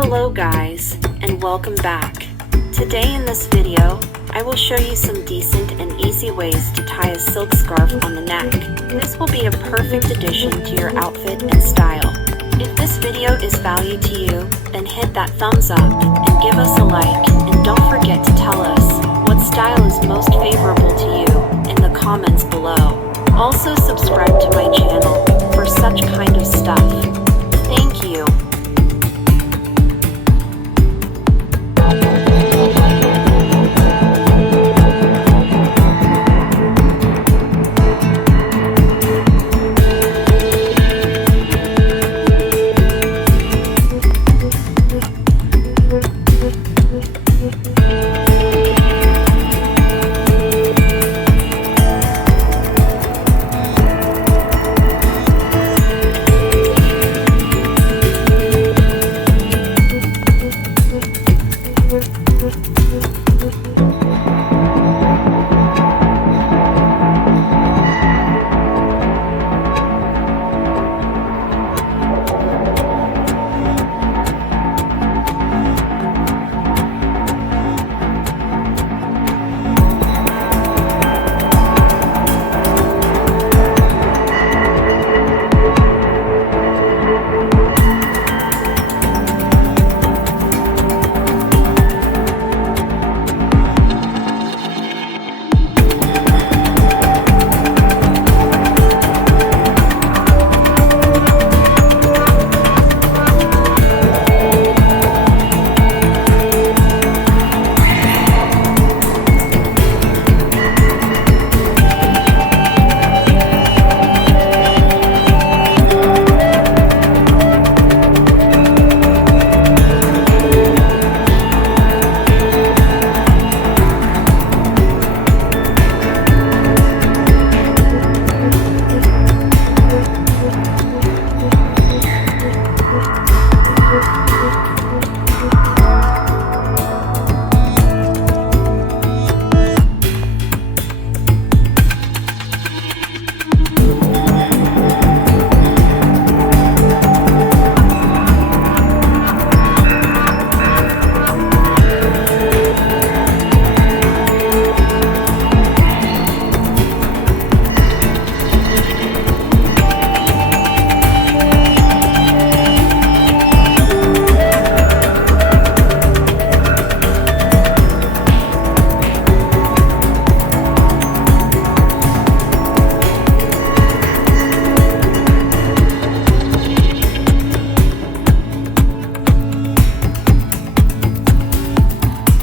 Hello guys, and welcome back. Today in this video, I will show you some decent and easy ways to tie a silk scarf on the neck. This will be a perfect addition to your outfit and style. If this video is value to you, then hit that thumbs up and give us a like, and don't forget to tell us what style is most favorable to you in the comments below. Also subscribe to my channel for such kind of stuff.